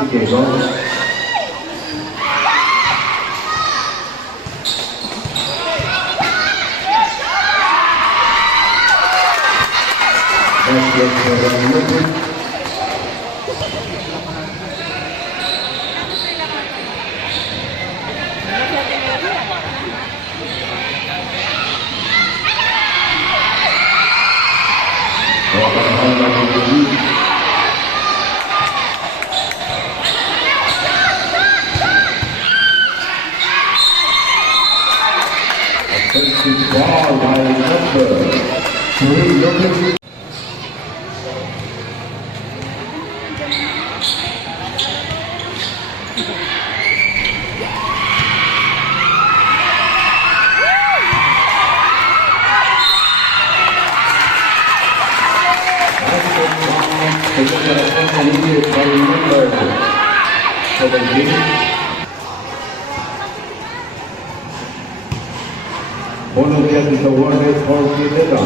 Sige, go. That's good for the offensive ball by number 3, number 17. One of them is awarded for Pineda.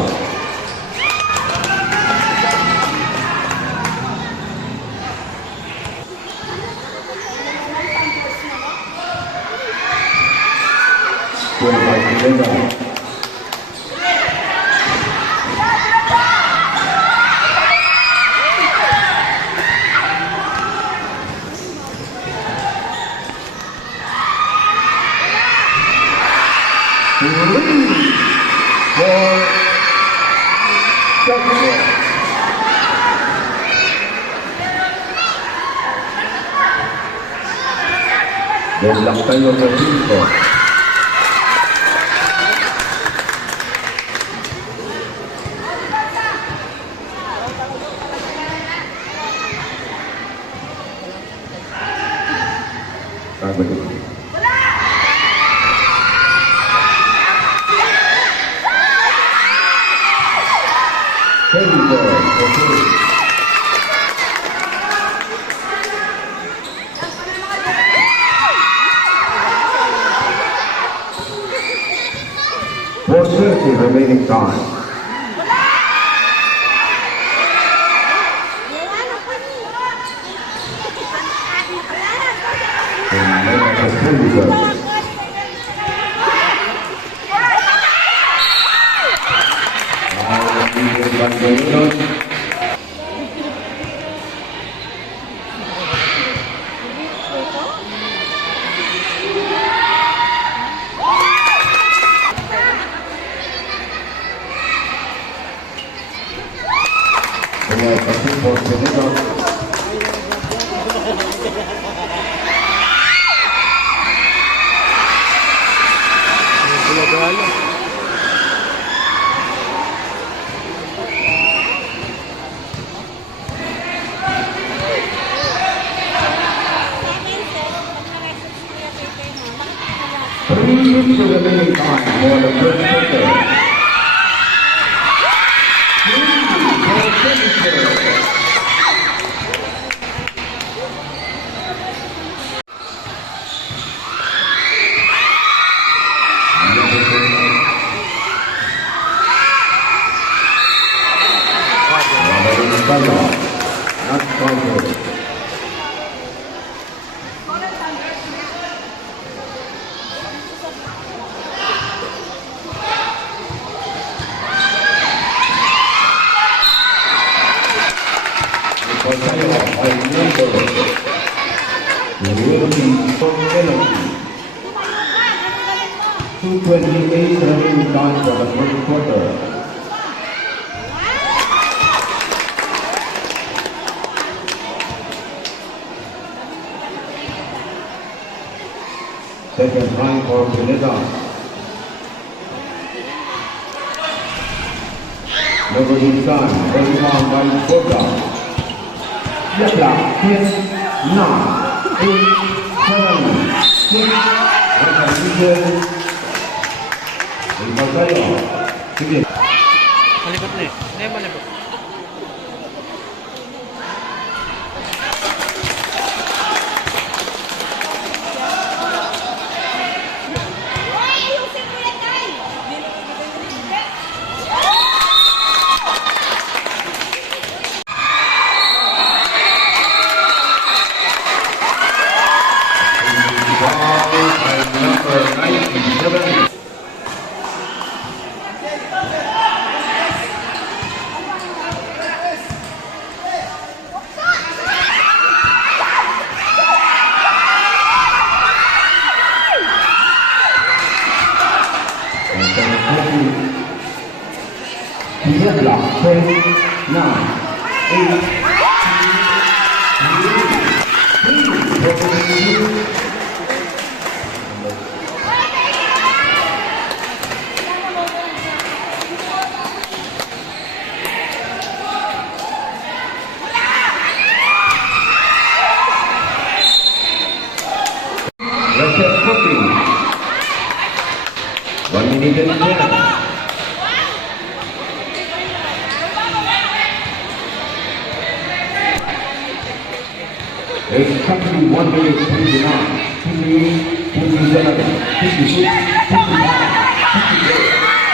Scored by Pineda. Deslactan los cinco. For 30 remaining time. Minutes of the remaining time for the first quarter. Not counted. Will be for penalty. 2:28 remaining time for the first quarter. Second time for Pineda. Number 9, rebound by Boga. Yabla, 10, 9, 8, 7, 6, sige. Malibot na eh. Hindi malibot. 9, 8, 7, 6, 5, 1 minute and 10. Exactly 1 minute 29, 58, 57, 56, 55, 58,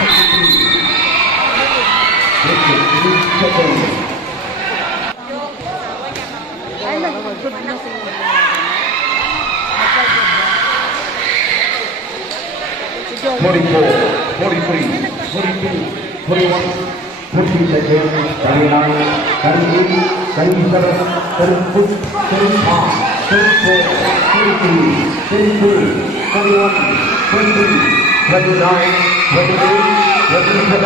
53, 53 seconds. Ay, nag-good na sila. 44, 43, 42, 41, 42 seconds, 39, 38, 37, 36, 35, 34, 33, 32, 31, 23, 29, 28, 27,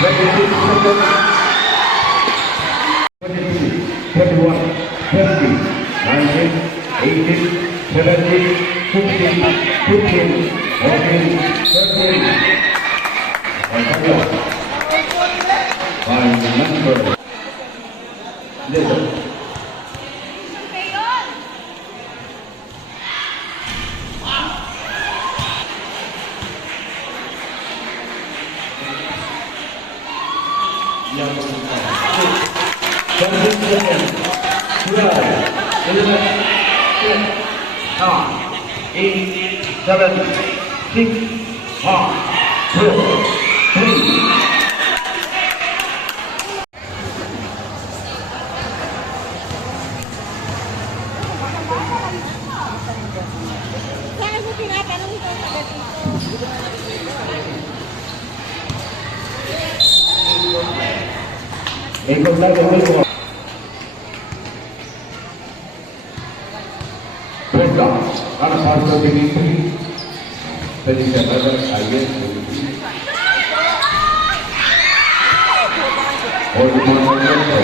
26 seconds, 22, 21, 20, 19, 18, 17, 16, 15, 14, 13. By number little. Eight, 7, 6, 5, 4, 3. Saan mo tinatanong ito sa Ikot lang ang ito. Punta, para sa ating pinipili. Pwede siya talagang ayun. O yung mga ito.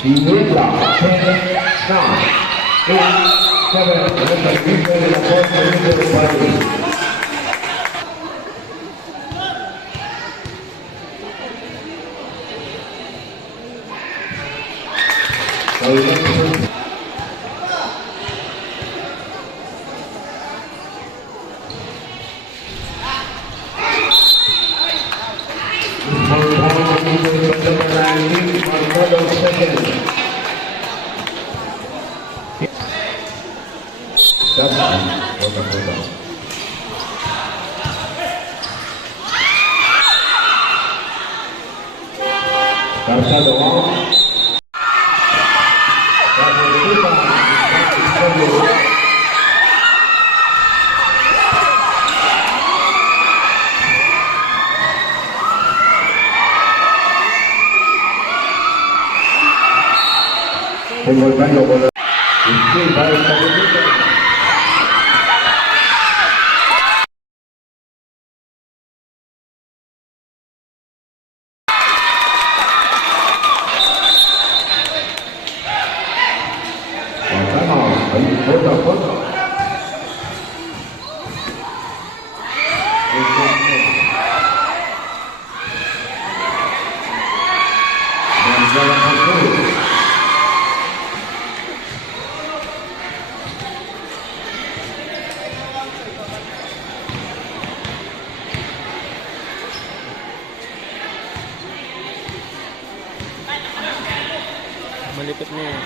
Indonesia, 10, 9, 8, 7, remember, you go to the first and you go to the party. So we have to Karsa doang. Pembuatan bola. Ini baik sekali. Foto. Malipit na yan.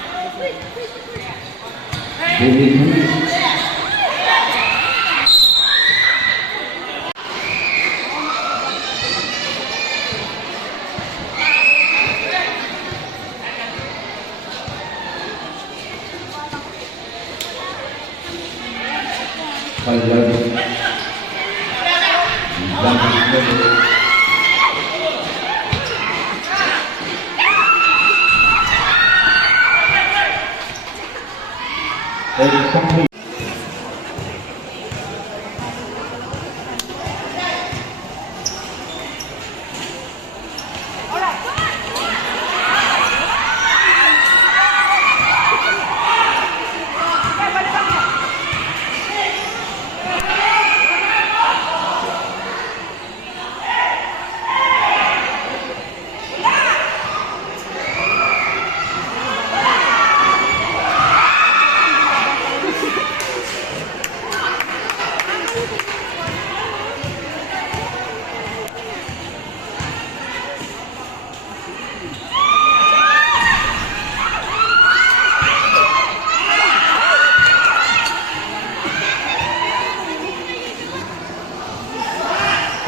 Exactly.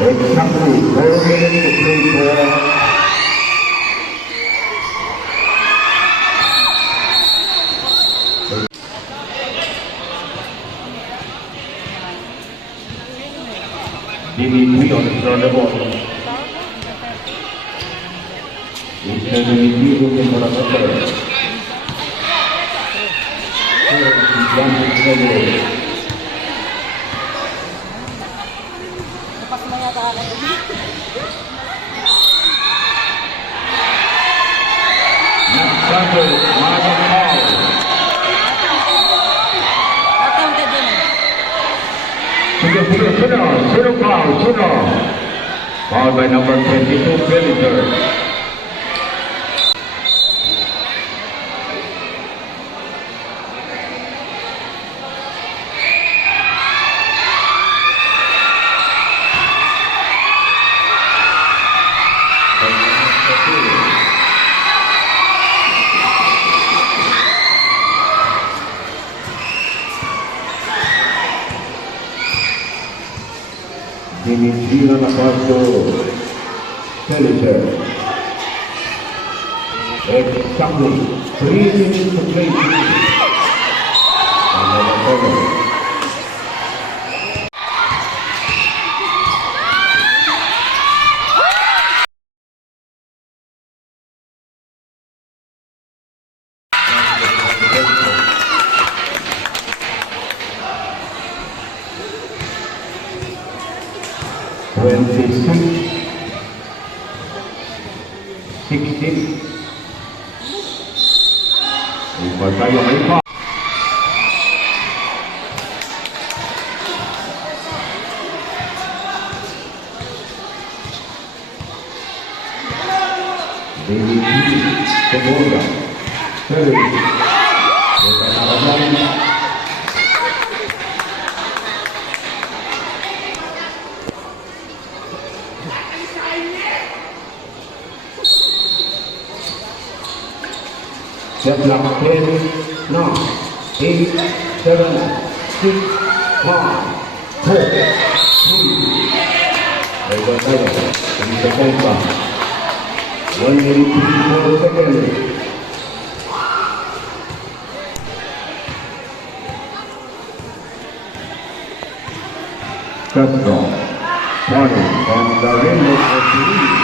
Exactly, 4 minutes to play for Dimitri on the ball. It's a Dimitri looking for a better. Lepas mo yata ka lang. Attempted din eh. Zero foul. Foul by number 22, Pellicer. Dimitri na paso Pellicer. Exactly 3 minutes to play. Ipag tayo may pa. David Segovia. Deadlock 10, 9, 8, 7, 6, 5, 4, 3. Over tayo. Ang second pa. 1 minute 54 seconds. Castro. 20 from the Rainbow of Three.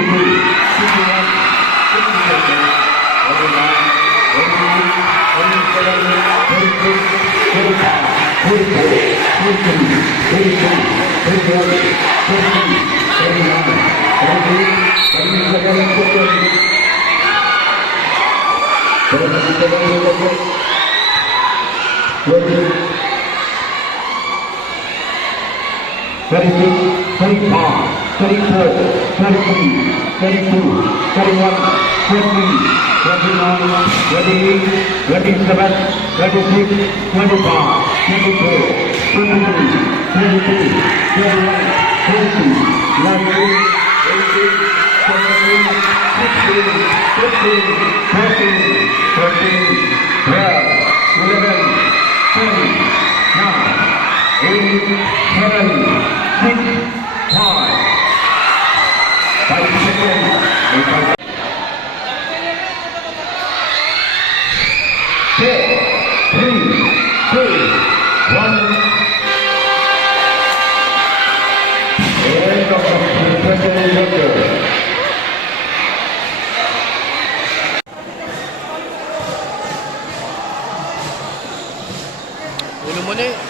Thank you. Ulo mo na eh.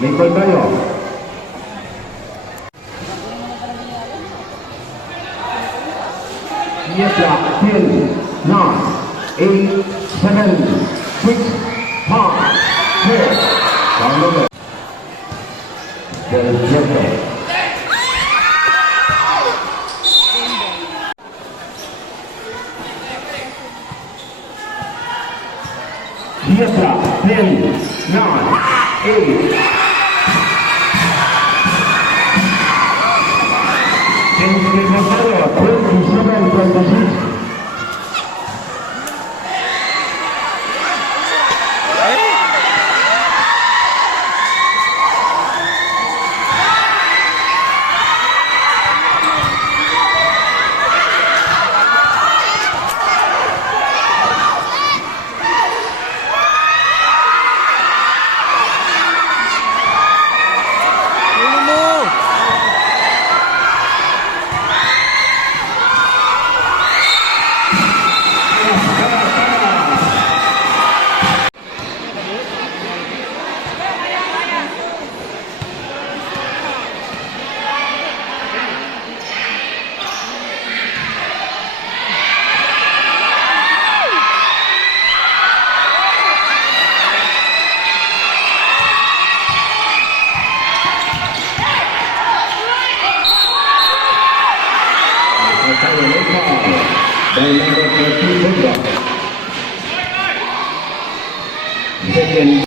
Lincoln tayo. Yes, 10, 9, 8, 7, 6, 5, 4. Down the left. There is Jeffrey. Yes, 10, 9, 8. Ulo mo! By number 13, Buddha. Second.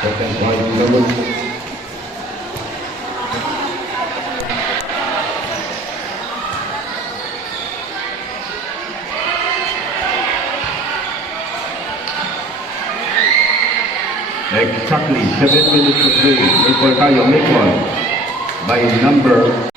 Second point number. Exactly 7 minutes to play. Nicole tayo, Nicole. By number.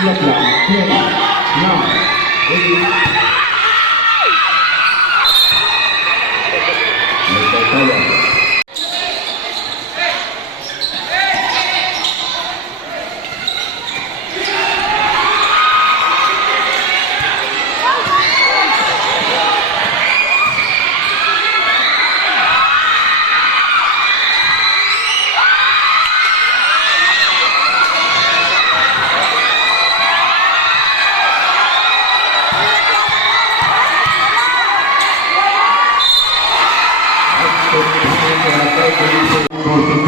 siap lah, 10, 9, 8, Mr. Tayo.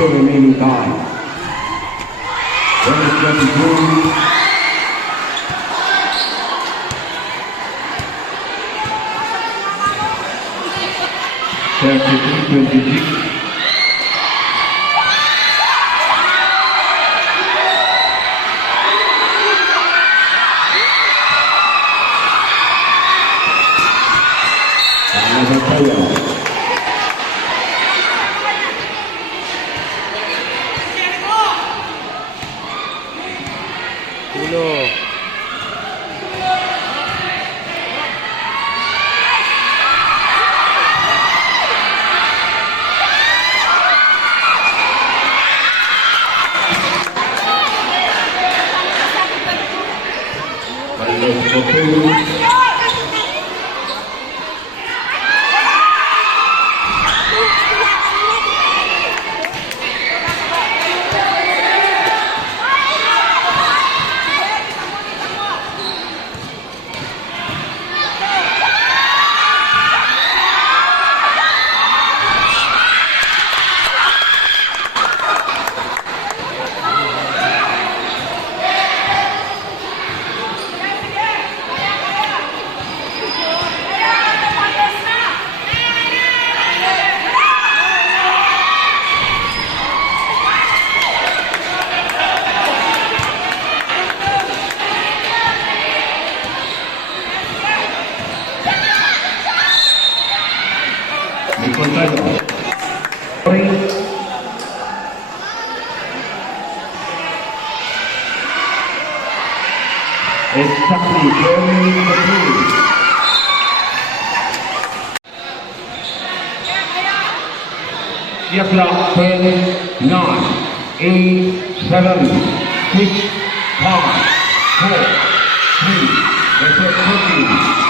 Remaining time. 22. Another player. Ulo. Exactly, Germany in the field. Siaplah 10, 9, 8, 7, 6, 5, 4, 3, reset 14.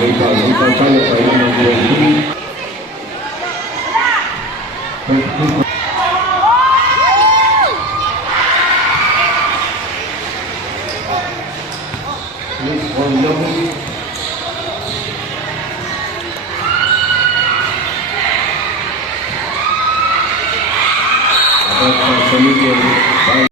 Legal tayo sa ilang ng 20. Please for Yogi. About comedian by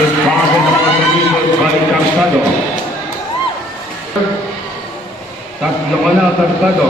is father of the leader by Tarsado. Tatlo ka na, Tarsado.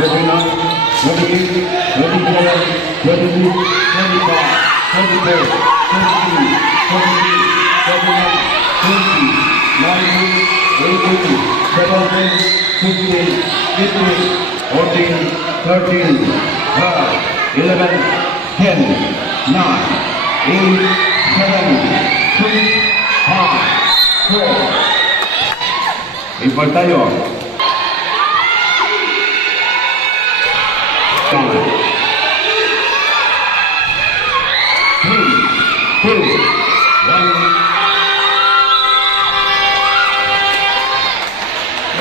29, 28, 27, 26, 25, 24, 23, 23, 31, 20, 19, 18, 17, 16, 15, 14, 13, 12, 11, 10, 9, 8, 7, 6, 5, 4. Ipal tayo. 5, 3, 2, 1.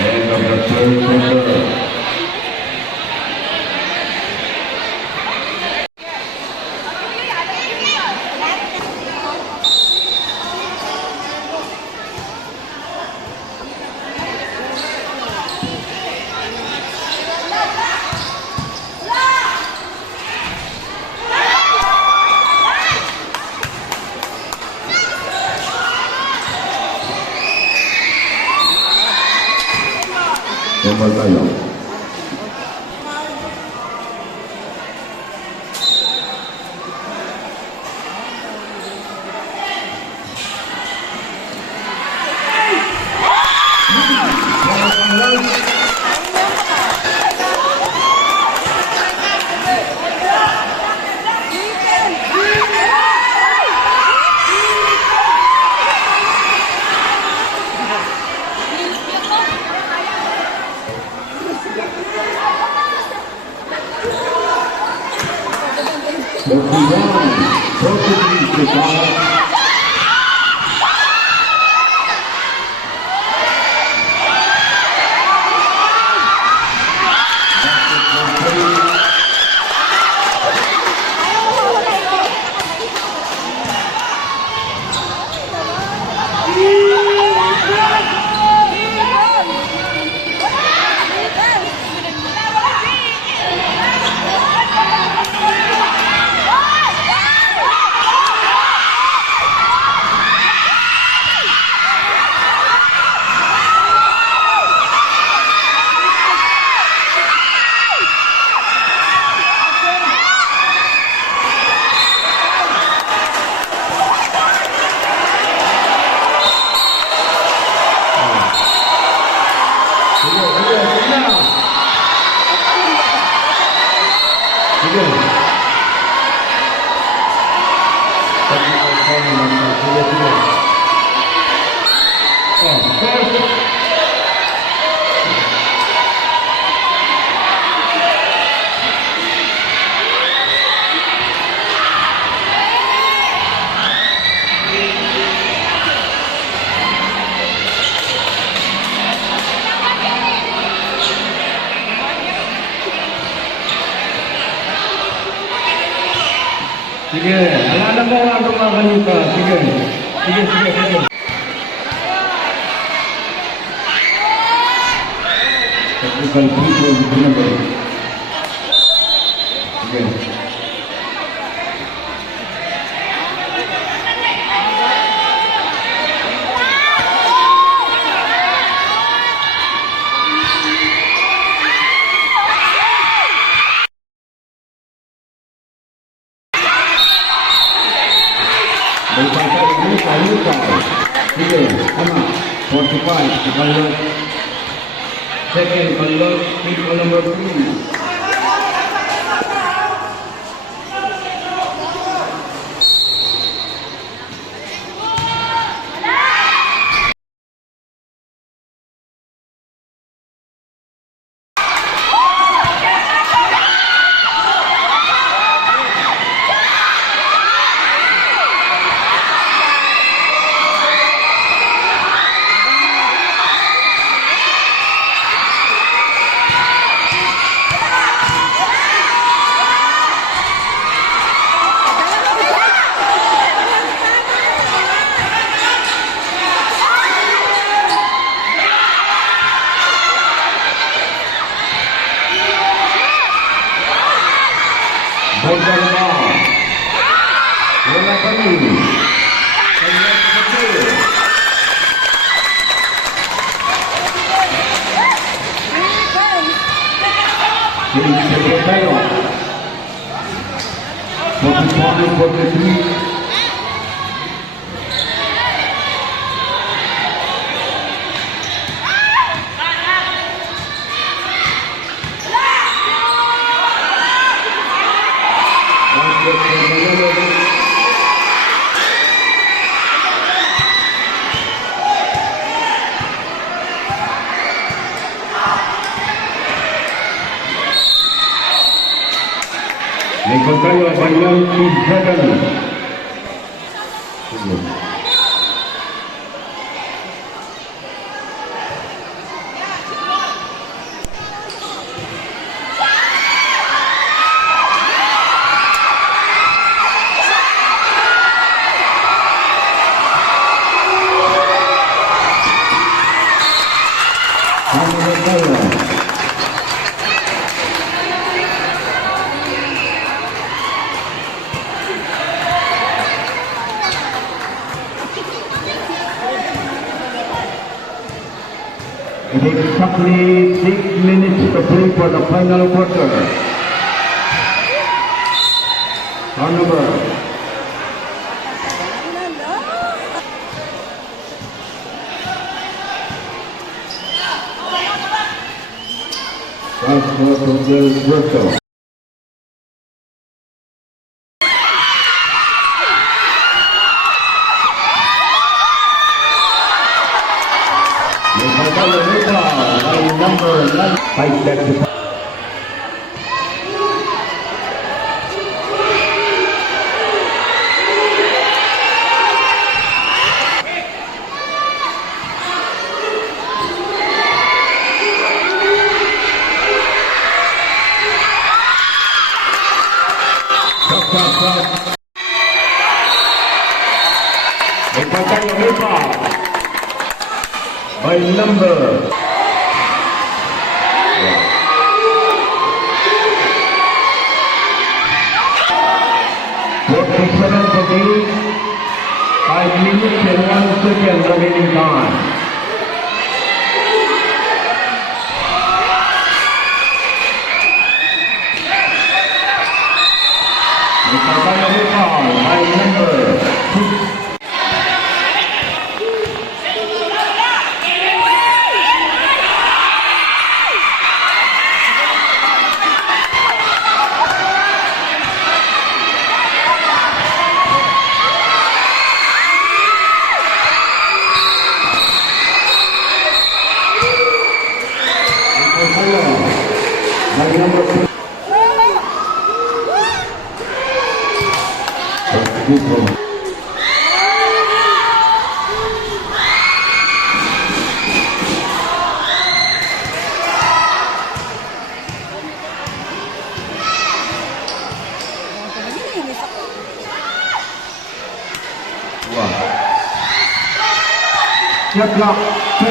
End of the third quarter. Ipal tayo. Sige, alala mo ang mga kanita. Sige, sige, sige, sige. Technical people, ginagawa. Sige. Sige, ano? 45, Kakalot. Second, Kalot, people number 3. Bola kami. Secretario. 45, 43. El contrario de Bailón y Dragon. It is exactly 6 minutes to play for the final quarter. Our number. First quarter of Puerto. Number 9, 5 steps. By number 47 to 8, 5 minutes and 1 second remaining time. By number 2. Shot clock 10,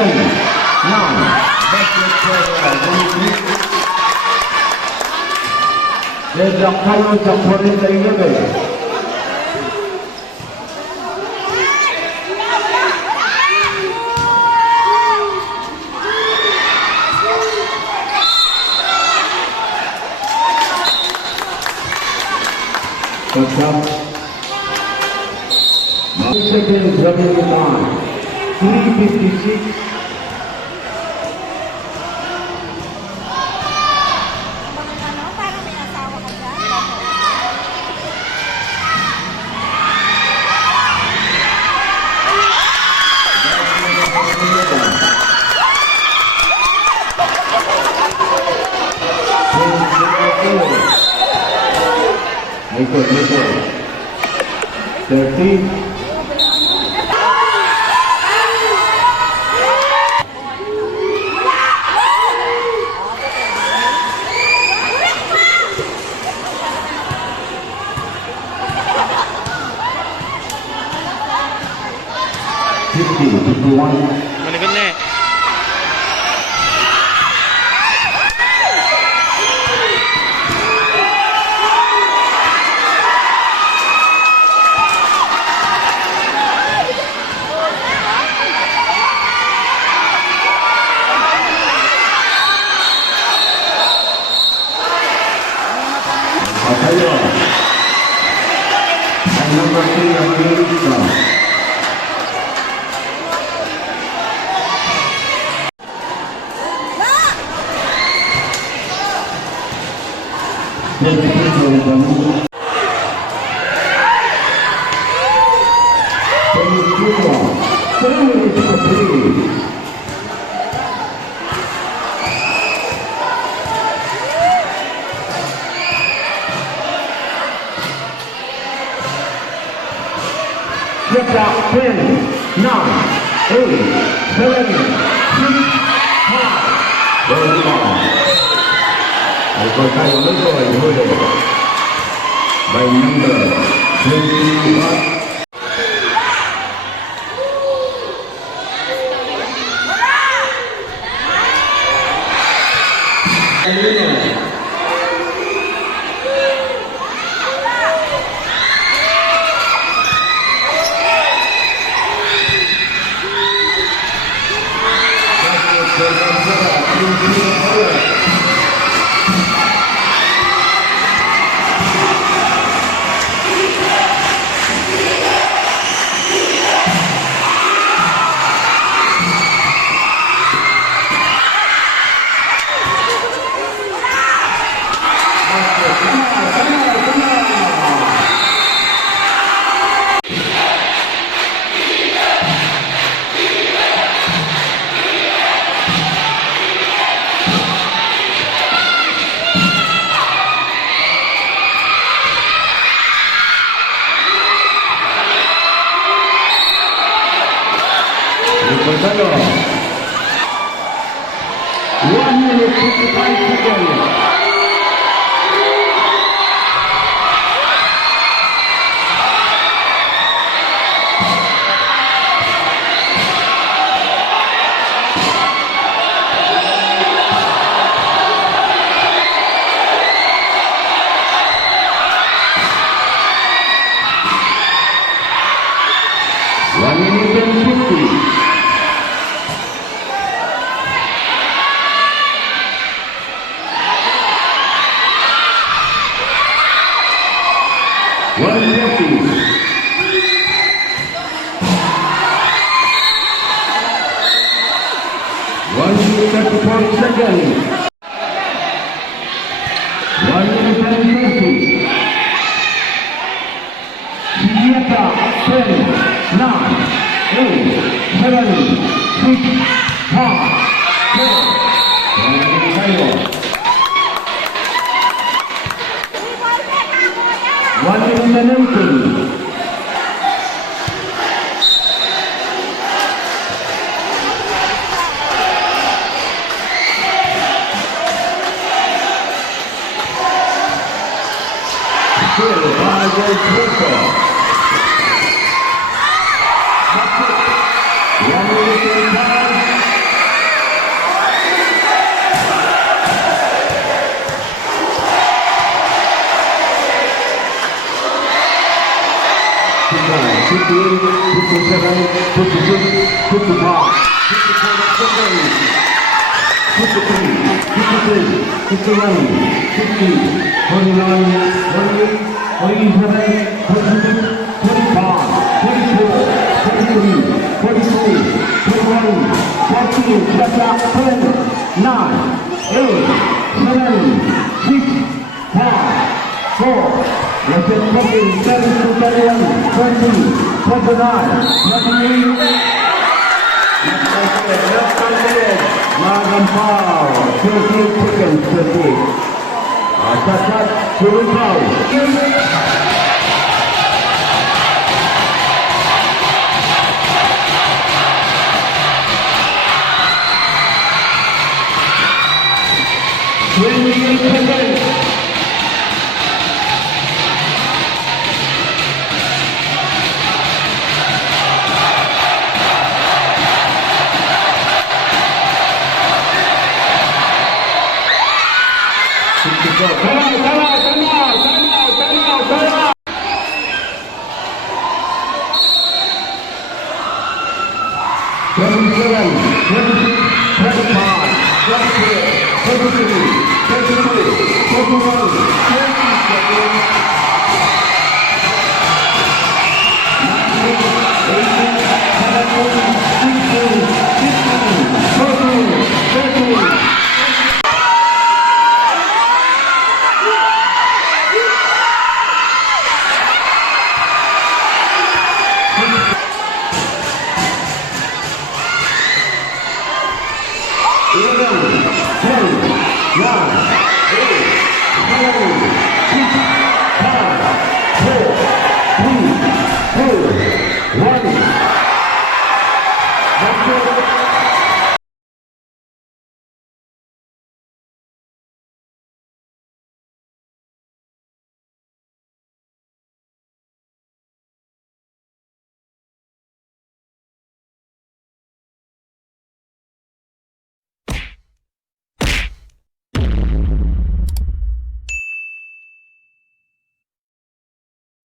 9. Desde Carlos a 49. What's up? 9 seconds remaining time. 3:56. Parang may asawa ka dyan. Nico. 30. Malikot na eh. Atayo. And number 3, Amarika. Get out 10, 9, 8, 7, 6, 5. Very long. Al contrario, no soy by number 21. Gonzalo. 1 minute 55 seconds. Thank you.